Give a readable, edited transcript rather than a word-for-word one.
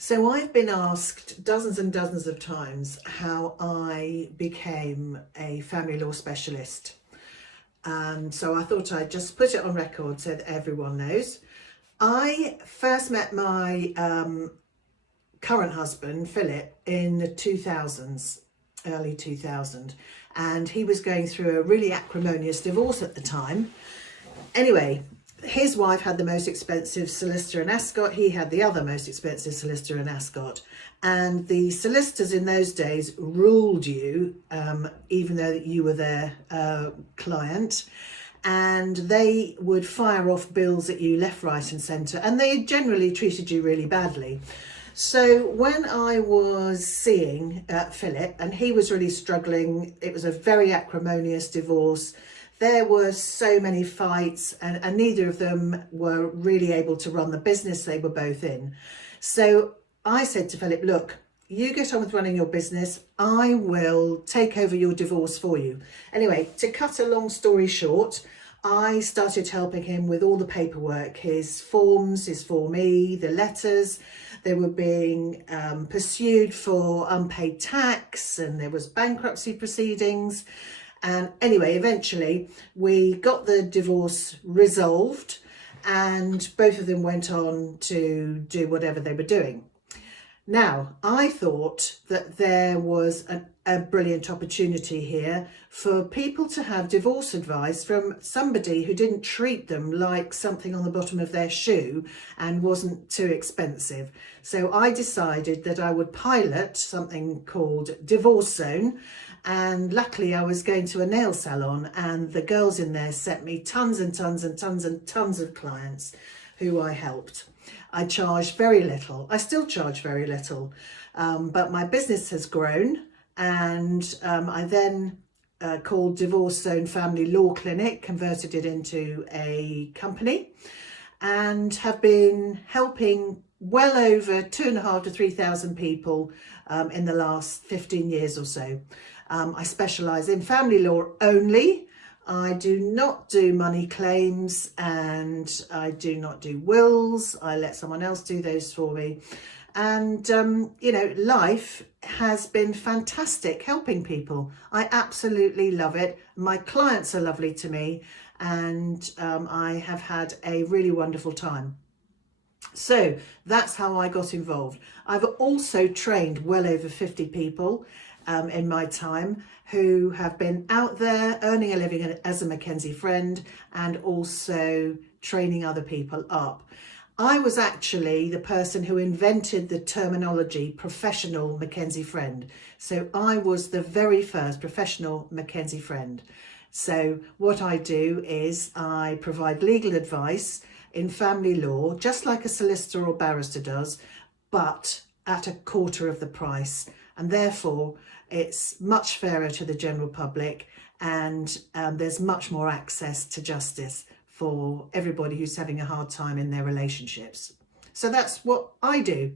So I've been asked dozens and dozens of times how I became a family law specialist. And so I thought I'd just put it on record so that everyone knows. I first met my current husband, Philip, in the 2000s, early 2000. And he was going through a really acrimonious divorce at the time. Anyway, his wife had the most expensive solicitor in Ascot. He had the other most expensive solicitor in Ascot. And the solicitors in those days ruled you, even though you were their client. And they would fire off bills at you left, right and centre. And they generally treated you really badly. So when I was seeing Philip, and he was really struggling, it was a very acrimonious divorce. There were so many fights and neither of them were really able to run the business they were both in. So I said to Philip, look, you get on with running your business. I will take over your divorce for you. Anyway, to cut a long story short, I started helping him with all the paperwork, his forms, his Form E, the letters. They were being pursued for unpaid tax and there was bankruptcy proceedings. And anyway, eventually we got the divorce resolved and both of them went on to do whatever they were doing. Now, I thought that there was a brilliant opportunity here for people to have divorce advice from somebody who didn't treat them like something on the bottom of their shoe and wasn't too expensive. So I decided that I would pilot something called Divorce Zone. And luckily I was going to a nail salon and the girls in there sent me tons and tons and tons and tons of clients who I helped. I charged very little. I still charge very little, but my business has grown and I then called Divorce Zone Family Law Clinic, converted it into a company and have been helping well over 2,500 to 3,000 people in the last 15 years or so. I specialise in family law only. I do not do money claims and I do not do wills. I let someone else do those for me. And, you know, life has been fantastic helping people. I absolutely love it. My clients are lovely to me and I have had a really wonderful time. So that's how I got involved. I've also trained well over 50 people in my time who have been out there earning a living as a Mackenzie friend and also training other people up. I was actually the person who invented the terminology professional Mackenzie friend. So I was the very first professional Mackenzie friend. So what I do is I provide legal advice in family law, just like a solicitor or barrister does, but at a quarter of the price. And therefore, it's much fairer to the general public and there's much more access to justice for everybody who's having a hard time in their relationships. So that's what I do.